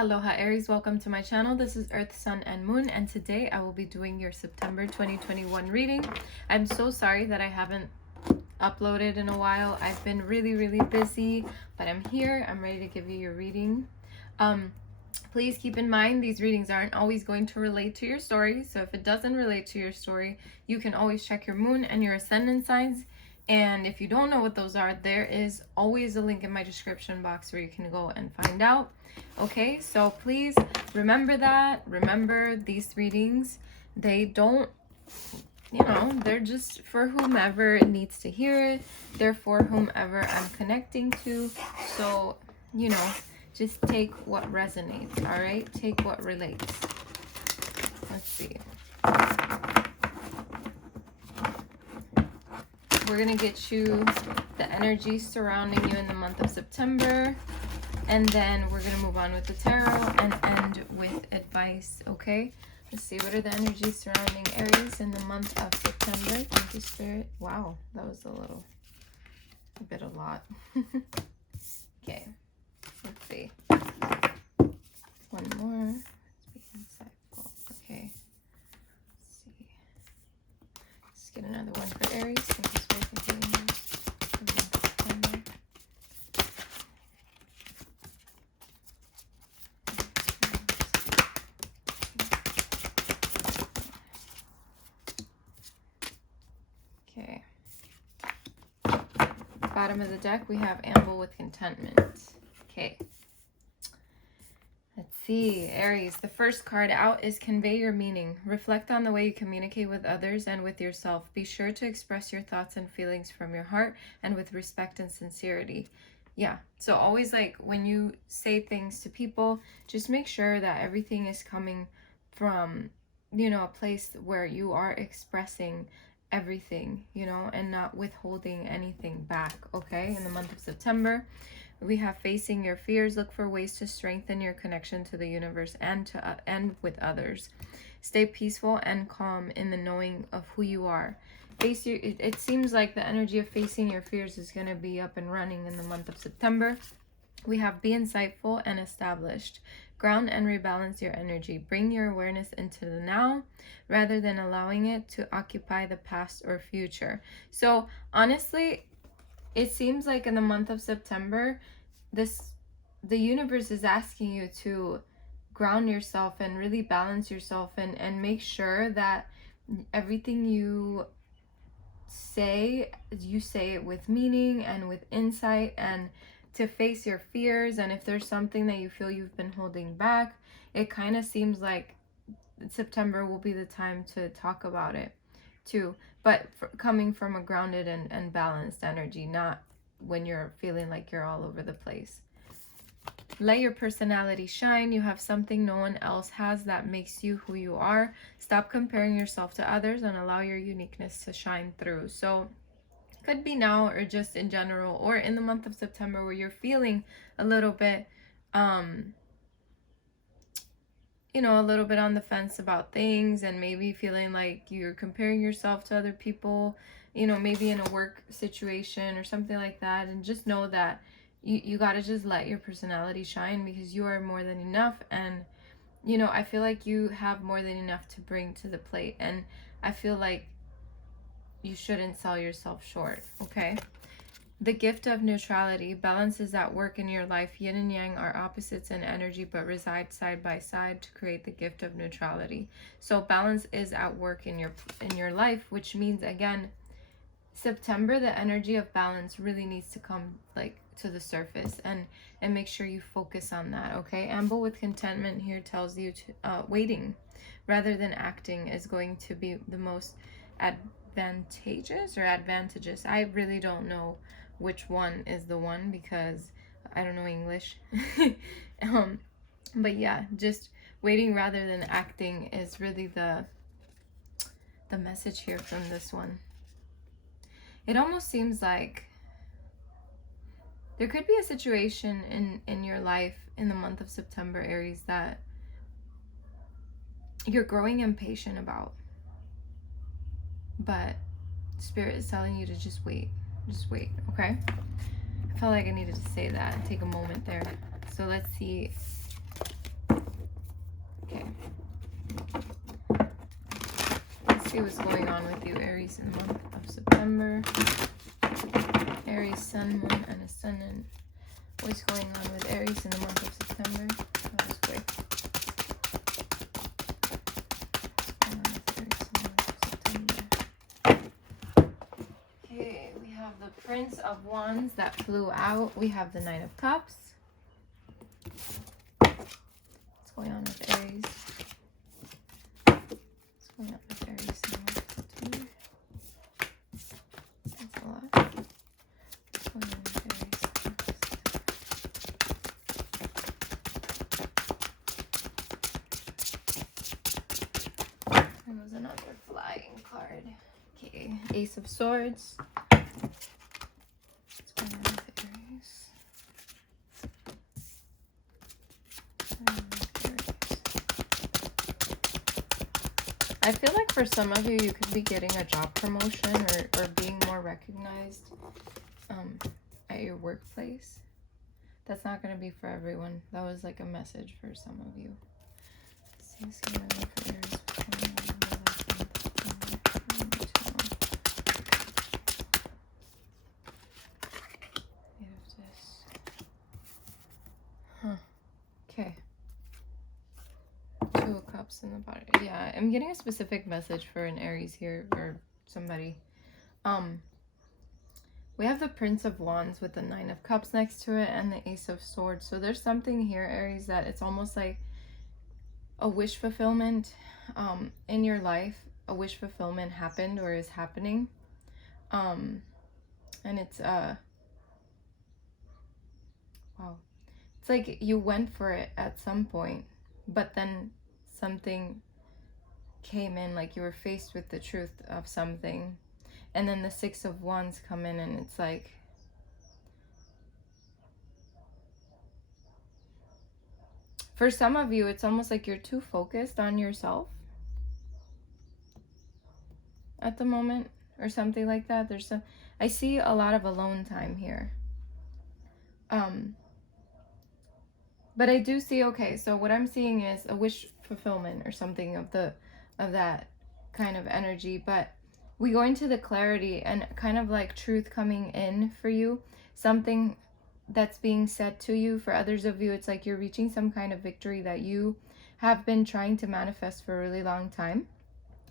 Aloha Aries, welcome to my channel. This is Earth, Sun, and Moon, and today I will be doing your September 2021 reading. I'm so sorry that I haven't uploaded in a while. I've been really busy, but I'm here. I'm ready to give you your reading. Please keep in mind these readings aren't always going to relate to your story, so if it doesn't relate to your story, you can always check your moon and your ascendant signs. And if you don't know what those are, there is always a link in my description box where you can go and find out. Okay, so please remember that. Remember these readings, they don't, they're just for whomever needs to hear it. They're for whomever I'm connecting to. So, just take what resonates, all right? Take what relates. Let's see. We're going to get you the energy surrounding you in the month of September. And then we're going to move on with the tarot and end with advice, okay? Let's see, what are the energies surrounding Aries in the month of September? Thank you, Spirit. Wow, that was a bit a lot. Okay, let's see. One more. Let's be insightful. Okay, let's see. Let's get another one for Aries. Thank you, Spirit, for doing this. Okay. Bottom of the deck, we have amble with contentment. Okay. Let's see, Aries. The first card out is convey your meaning. Reflect on the way you communicate with others and with yourself. Be sure to express your thoughts and feelings from your heart and with respect and sincerity. Yeah, so always, like, when you say things to people, just make sure that everything is coming from, a place where you are expressing everything, and not withholding anything back, okay? In the month of September, we have facing your fears. Look for ways to strengthen your connection to the universe and with others. Stay peaceful and calm in the knowing of who you are. It seems like the energy of facing your fears is going to be up and running in the month of September. We have be insightful and established. Ground and rebalance your energy. Bring your awareness into the now rather than allowing it to occupy the past or future. So honestly, it seems like in the month of September, the universe is asking you to ground yourself and really balance yourself and make sure that everything you say it with meaning and with insight, and to face your fears. And if there's something that you feel you've been holding back, it kind of seems like September will be the time to talk about it too, but coming from a grounded and balanced energy, not when you're feeling like you're all over the place. Let your personality shine. You have something no one else has that makes you who you are. Stop comparing yourself to others and allow your uniqueness to shine through. So could be now or just in general or in the month of September where you're feeling a little bit a little bit on the fence about things, and maybe feeling like you're comparing yourself to other people, maybe in a work situation or something like that. And just know that you got to just let your personality shine, because you are more than enough. And I feel like you have more than enough to bring to the plate, and I feel like you shouldn't sell yourself short, okay? The gift of neutrality. Balance is at work in your life. Yin and yang are opposites in energy but reside side by side to create the gift of neutrality. So balance is at work in your life, which means, again, September, the energy of balance really needs to come to the surface, and make sure you focus on that, okay? Amble with contentment here tells you to waiting rather than acting is going to be the most advantageous. I really don't know which one is the one, because I don't know English. But yeah, just waiting rather than acting is really the message here from this one. It almost seems like there could be a situation in your life in the month of September, Aries, that you're growing impatient about, but Spirit is telling you to just wait, okay? I felt like I needed to say that and take a moment there. So let's see see what's going on with you, Aries, in the month of September. Aries, Sun, Moon, and Ascendant. What's going on with Aries in the month of September? That was quick. Okay, we have the Prince of Wands that flew out. We have the Knight of Cups. What's going on with Aries? What's going on with Aries in the month of September? That's a lot. What's going on with Aries? There was another flying card. Okay, Ace of Swords. What's going on with Aries? I feel like for some of you, you could be getting a job promotion or being more recognized at your workplace. That's not going to be for everyone. That was like a message for some of you. Let's see what's going on for Aries. Okay. Two of Cups in the bottom. Yeah, I'm getting a specific message for an Aries here, or somebody. We have the Prince of Wands with the Nine of Cups next to it and the Ace of Swords. So there's something here, Aries, that it's almost like a wish fulfillment in your life. A wish fulfillment happened or is happening. And it's wow. It's like you went for it at some point, but then something came in, like you were faced with the truth of something. And then the Six of Wands come in and it's like, for some of you, it's almost like you're too focused on yourself at the moment or something like that. There's some, I see a lot of alone time here. But I do see, okay, so what I'm seeing is a wish fulfillment or something of that kind of energy. But we go into the clarity and kind of like truth coming in for you. Something that's being said to you. For others of you, it's like you're reaching some kind of victory that you have been trying to manifest for a really long time.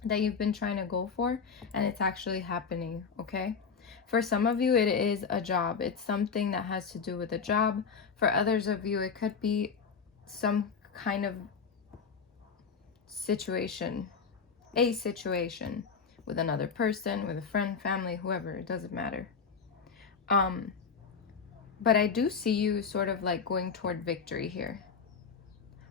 That you've been trying to go for. And it's actually happening, okay? For some of you, it is a job. It's something that has to do with a job. For others of you, it could be some kind of situation. A situation with another person, with a friend, family, whoever. It doesn't matter. But I do see you sort of like going toward victory here.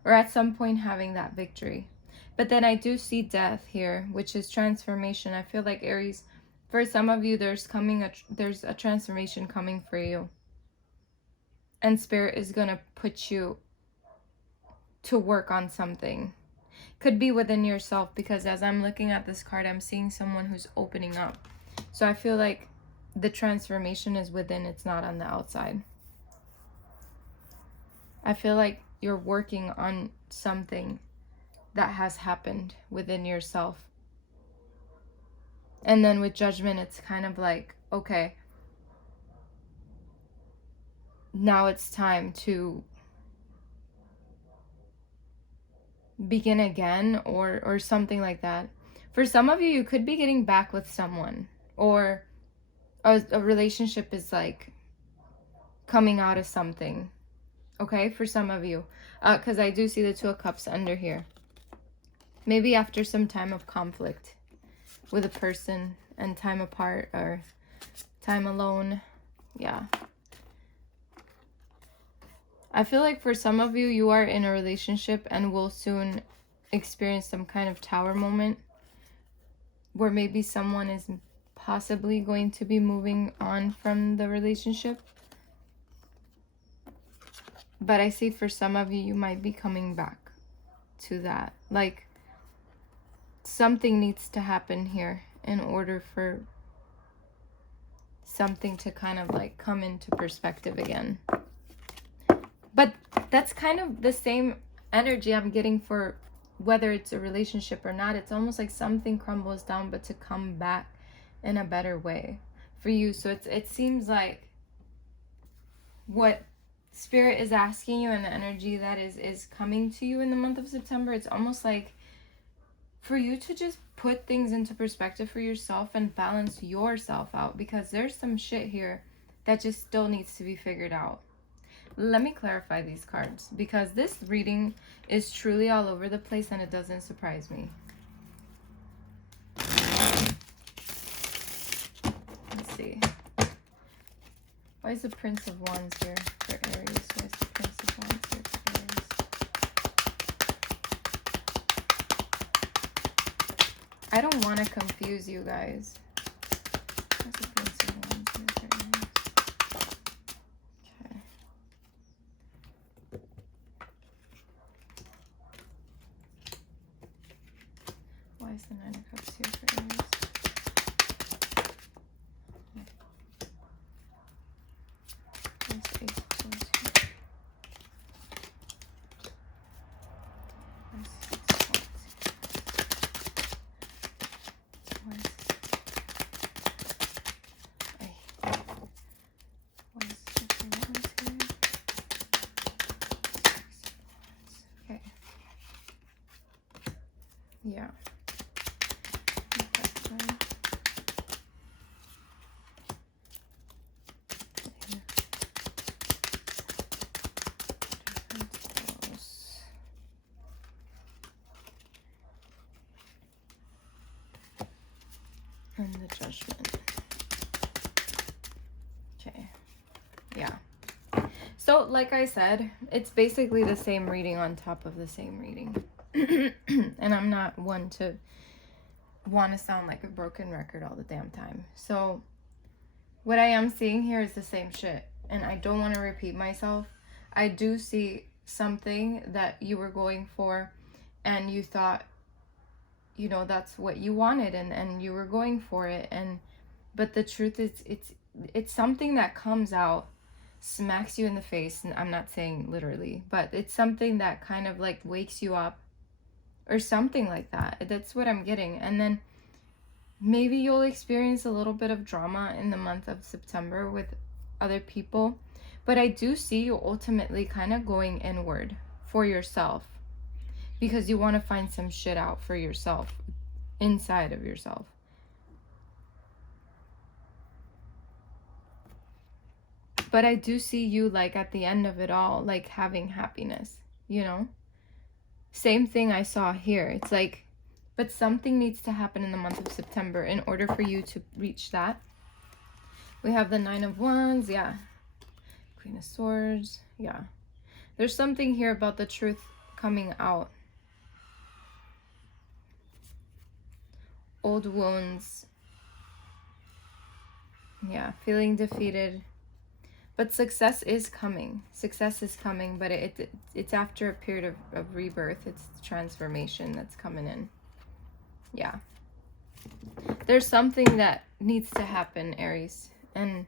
Or at some point having that victory. But then I do see death here, which is transformation. I feel like Aries, for some of you, there's a transformation coming for you. And Spirit is going to put you to work on something. Could be within yourself, because as I'm looking at this card, I'm seeing someone who's opening up. So I feel like the transformation is within, it's not on the outside. I feel like you're working on something that has happened within yourself. And then with Judgment, it's kind of like, okay, now it's time to begin again, or something like that. For some of you, you could be getting back with someone, or a relationship is like coming out of something, okay, for some of you, because I do see the Two of Cups under here. Maybe after some time of conflict with a person and time apart or time alone. Yeah. I feel like for some of you, you are in a relationship and will soon experience some kind of tower moment where maybe someone is possibly going to be moving on from the relationship. But I see for some of you, you might be coming back to that. Like, something needs to happen here in order for something to kind of like come into perspective again. But that's kind of the same energy I'm getting for whether it's a relationship or not, it's almost like something crumbles down, but to come back in a better way for you. So it seems like what Spirit is asking you and the energy that is coming to you in the month of September, it's almost like for you to just put things into perspective for yourself and balance yourself out, because there's some shit here that just still needs to be figured out. Let me clarify these cards, because this reading is truly all over the place and it doesn't surprise me. Let's see. Why is the Prince of Wands here for Aries? Why is the Prince of Wands here for Aries? I don't want to confuse you guys. Why is the Prince of Wands here for Aries? Okay. Why is the Nine of Cups here for Aries? Yeah. And the Judgment. Okay. Yeah. So, like I said, it's basically the same reading on top of the same reading. And I'm not one to want to sound like a broken record all the damn time. So what I am seeing here is the same shit, and I don't want to repeat myself. I do see something that you were going for and you thought, you know, that's what you wanted, and you were going for it, but the truth is it's something that comes out, smacks you in the face, and I'm not saying literally, but it's something that kind of like wakes you up or something like that. That's what I'm getting. And then maybe you'll experience a little bit of drama in the month of September with other people, but I do see you ultimately kind of going inward for yourself, because you want to find some shit out for yourself, inside of yourself. But I do see you, like, at the end of it all, like, having happiness, you know? Same thing I saw here. It's like, but something needs to happen in the month of September in order for you to reach that. We have the Nine of Wands, yeah. Queen of Swords, yeah. There's something here about the truth coming out. Old wounds. Yeah, feeling defeated. But success is coming. Success is coming, but it's after a period of rebirth. It's transformation that's coming in. Yeah. There's something that needs to happen, Aries, and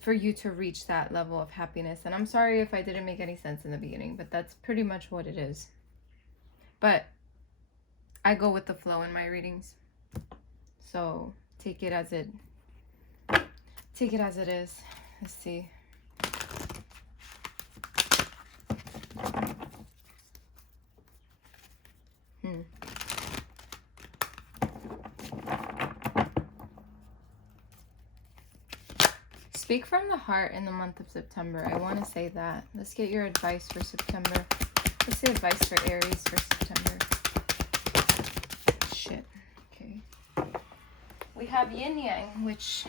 for you to reach that level of happiness. And I'm sorry if I didn't make any sense in the beginning, but that's pretty much what it is. But I go with the flow in my readings. So take it as it is. Let's see. Speak from the heart in the month of September. I want to say that. Let's get your advice for September. What's the advice for Aries for September? Shit. Okay. We have yin yang, which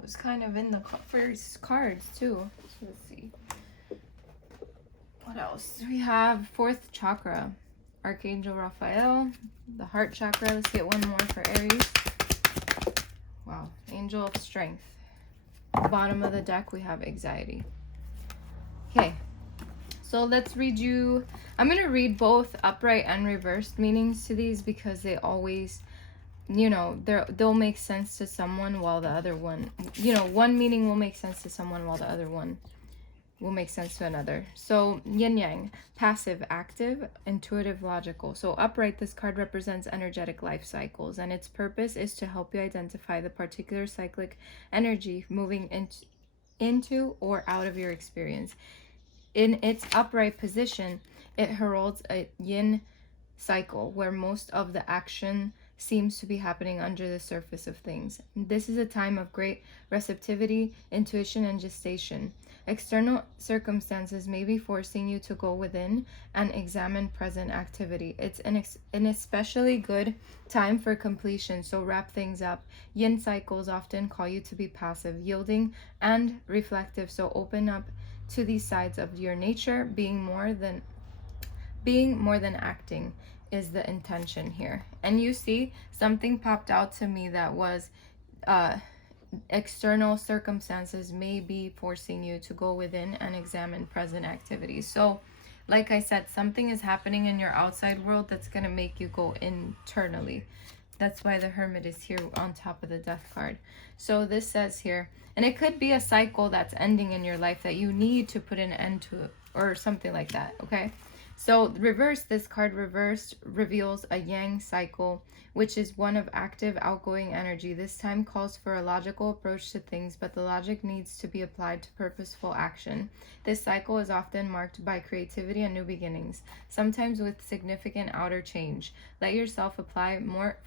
was kind of in the first cards too. So let's see. What else? We have fourth chakra. Archangel Raphael. The heart chakra. Let's get one more for Aries. Wow. Angel of Strength. Bottom of the deck, we have anxiety. Okay. So let's read you. I'm going to read both upright and reversed meanings to these, because they always, you know, they'll make sense to someone while the other one, you know, one meaning will make sense to someone while the other one will make sense to another. So yin yang, passive, active, intuitive, logical. So upright, this card represents energetic life cycles, and its purpose is to help you identify the particular cyclic energy moving into or out of your experience. In its upright position, it heralds a yin cycle where most of the action seems to be happening under the surface of things. This is a time of great receptivity, intuition, and gestation. External circumstances may be forcing you to go within and examine present activity. It's an especially good time for completion, so wrap things up. Yin cycles often call you to be passive, yielding, and reflective, so open up to these sides of your nature. Being more than acting is the intention here. And you see, something popped out to me that was external circumstances may be forcing you to go within and examine present activities. So like I said, something is happening in your outside world that's going to make you go internally. That's why the Hermit is here on top of the Death card. So this says here, and it could be a cycle that's ending in your life that you need to put an end to, or something like that, okay? So reverse, this card reversed reveals a yang cycle, which is one of active, outgoing energy. This time calls for a logical approach to things, but the logic needs to be applied to purposeful action. This cycle is often marked by creativity and new beginnings, sometimes with significant outer change. Let yourself apply more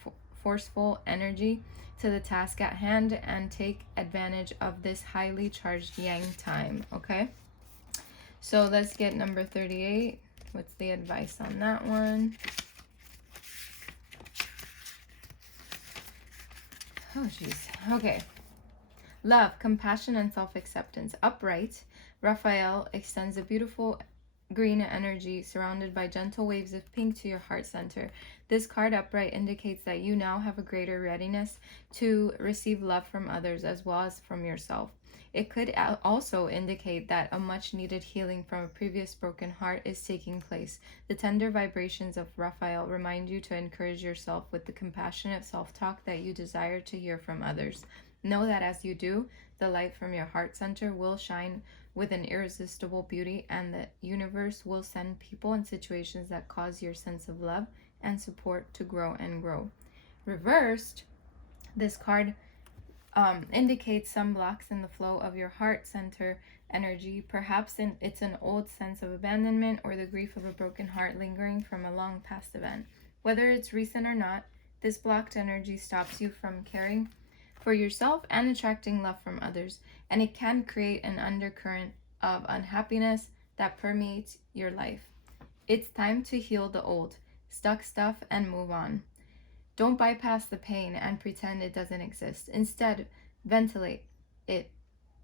forceful energy to the task at hand and take advantage of this highly charged yang time, okay? So let's get number 38. What's the advice on that one? Oh, geez. Okay. Love, compassion, and self-acceptance. Upright, Raphael extends a beautiful green energy surrounded by gentle waves of pink to your heart center. This card upright indicates that you now have a greater readiness to receive love from others as well as from yourself. It could also indicate that a much needed healing from a previous broken heart is taking place. The tender vibrations of Raphael remind you to encourage yourself with the compassionate self-talk that you desire to hear from others. Know that as you do, the light from your heart center will shine with an irresistible beauty, and the universe will send people and situations that cause your sense of love and support to grow and grow. Reversed, this card indicates some blocks in the flow of your heart center energy. Perhaps it's an old sense of abandonment or the grief of a broken heart lingering from a long past event. Whether it's recent or not, this blocked energy stops you from caring for yourself and attracting love from others, and it can create an undercurrent of unhappiness that permeates your life. It's time to heal the old, stuck stuff and move on. Don't bypass the pain and pretend it doesn't exist. Instead, ventilate it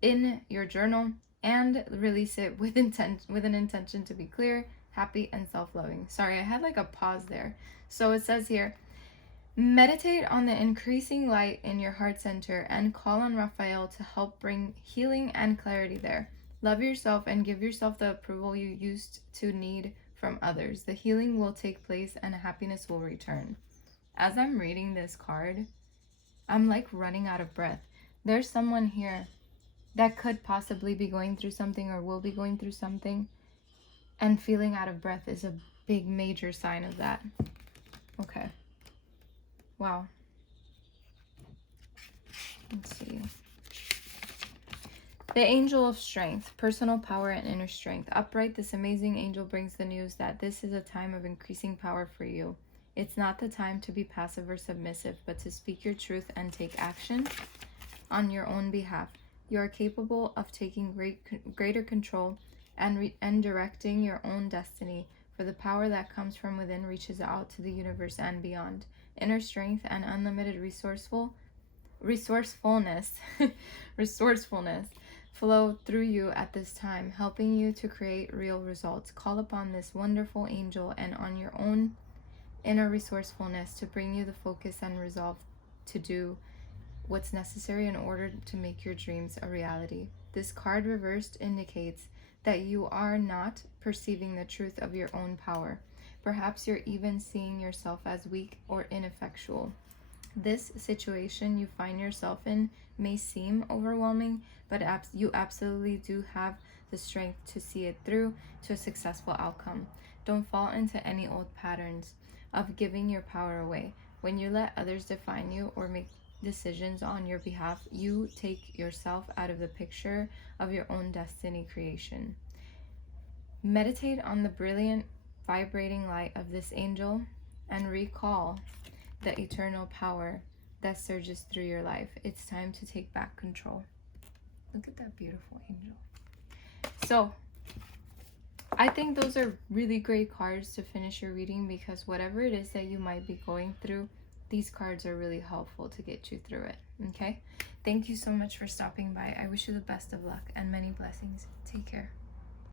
in your journal and release it with an intention to be clear, happy, and self-loving. Sorry, I had like a pause there. So it says here, meditate on the increasing light in your heart center and call on Raphael to help bring healing and clarity there. Love yourself and give yourself the approval you used to need from others. The healing will take place and happiness will return. As I'm reading this card, I'm like running out of breath. There's someone here that could possibly be going through something or will be going through something, and feeling out of breath is a big major sign of that. Okay. Wow. Let's see. The Angel of Strength, personal power and inner strength. Upright, this amazing angel brings the news that this is a time of increasing power for you. It's not the time to be passive or submissive, but to speak your truth and take action on your own behalf. You are capable of taking greater control and directing your own destiny, for the power that comes from within reaches out to the universe and beyond. Inner strength and unlimited resourcefulness flow through you at this time, helping you to create real results. Call upon this wonderful angel and on your own inner resourcefulness to bring you the focus and resolve to do what's necessary in order to make your dreams a reality. This card reversed indicates that you are not perceiving the truth of your own power. Perhaps you're even seeing yourself as weak or ineffectual. This situation you find yourself in may seem overwhelming, but you absolutely do have the strength to see it through to a successful outcome. Don't fall into any old patterns of giving your power away. When you let others define you or make decisions on your behalf, you take yourself out of the picture of your own destiny creation. Meditate on the brilliant, vibrating light of this angel and recall the eternal power that surges through your life. It's time to take back control. Look at that beautiful angel. So, I think those are really great cards to finish your reading, because whatever it is that you might be going through, these cards are really helpful to get you through it, okay? Thank you so much for stopping by. I wish you the best of luck and many blessings. Take care.